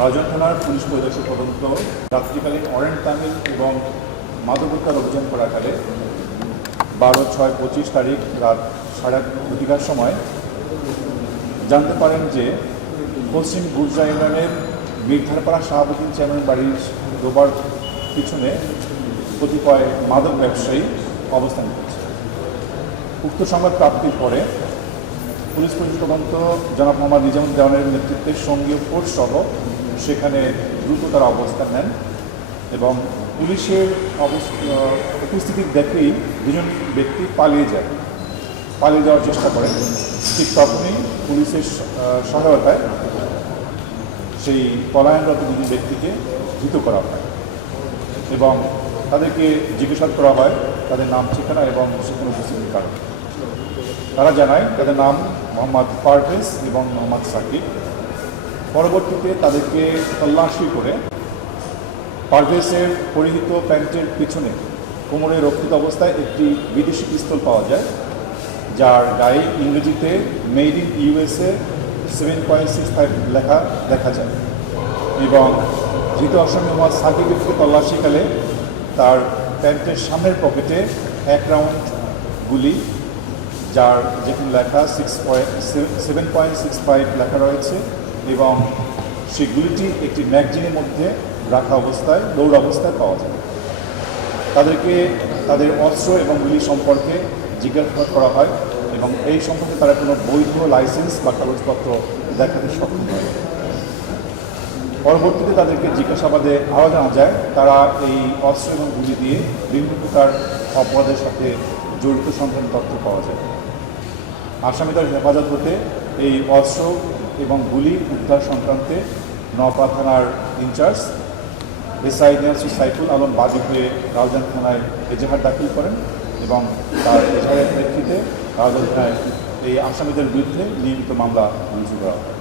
রাউজান থানার পুলিশ পরিদর্শক তদন্ত রাত্রিকালীন অরেঞ্জ তামিল এবং মাদকতার অভিযান করাকালে 12/6/25 তারিখ রাত 2:30টার সময় জানতে পারেন যে পশ্চিম গুর্জা ইউনিয়নের মির্ধারপাড়া শাহাবুদ্দিন চেয়ারম্যান বাড়ির ডোবার পিছনে কতিপয় মাদক ব্যবসায়ী অবস্থান করছে। উক্ত সংবাদ প্রাপ্তির পরে পুলিশ পরিদর্শক তদন্ত জনাব মোহাম্মদ নিজামুদ্দিন দেওয়ানের নেতৃত্বে সঙ্গীয় ফোর্স সহ সেখানে দ্রুত তারা অবস্থান নেন এবং পুলিশের উপস্থিতি দেখেই দুজন ব্যক্তি পালিয়ে যাওয়ার চেষ্টা করেন। ঠিক তখনই পুলিশের সহায়তায় সেই পলায়নরত দুজন ব্যক্তিকে ধৃত করা হয় এবং তাদেরকে জিজ্ঞাসাবাদ করা হয় তাদের নাম, ঠিকানা এবং সেখানে উপস্থিতির কারণ। তারা জানায় তাদের নাম মোহাম্মদ পারভেজ এবং মোহাম্মদ সাকিব। পরবর্তীতে তাদেরকে তল্লাশি করে পারভেজের পরিহিত প্যান্টের পিছনে কোমরে রক্ষিত অবস্থায় একটি বিদেশি পিস্তল পাওয়া যায়, যার গায়ে ইংরেজিতে মেড ইন ইউএসএ 7.65 লেখা দেখা যায় এবং ধৃত আসামি মোহাম্মদ সাকিবের থেকে তল্লাশিকালে তার প্যান্টের সামনের পকেটে 1 রাউন্ড গুলি, যার যেখানে লেখা 7.65 লেখা রয়েছে এবং সেই গুলিটি একটি ম্যাগজিনের মধ্যে রাখা অবস্থায় দৌড় অবস্থায় পাওয়া যায়। তাদেরকে তাদের অস্ত্র এবং গুলি সম্পর্কে জিজ্ঞাসাবাদ করা হয় এবং এই সম্পর্কে তারা কোনো বৈধ লাইসেন্স বা কাগজপত্র দেখাতে সক্ষম হয়। পরবর্তীতে তাদেরকে জিজ্ঞাসাবাদে আরও জানা যায় তারা এই অস্ত্র এবং গুলি দিয়ে বিভিন্ন প্রকার অপরাধের সাথে জড়িত সংক্রান্ত তথ্য পাওয়া যায়। আসামিদের হেফাজত হতে এই অস্ত্র এবং গুলি উদ্ধার সংক্রান্তে নওপাড়া থানার ইনচার্জ এসআই সাইফুল আলম বাদী হয়ে রাউজান থানায় এজাহার দাখিল করেন এবং তার এজাহারের প্রেক্ষিতে রাউজান থানায় এই আসামিদের বিরুদ্ধে নিয়মিত মামলা রুজু করা হয়।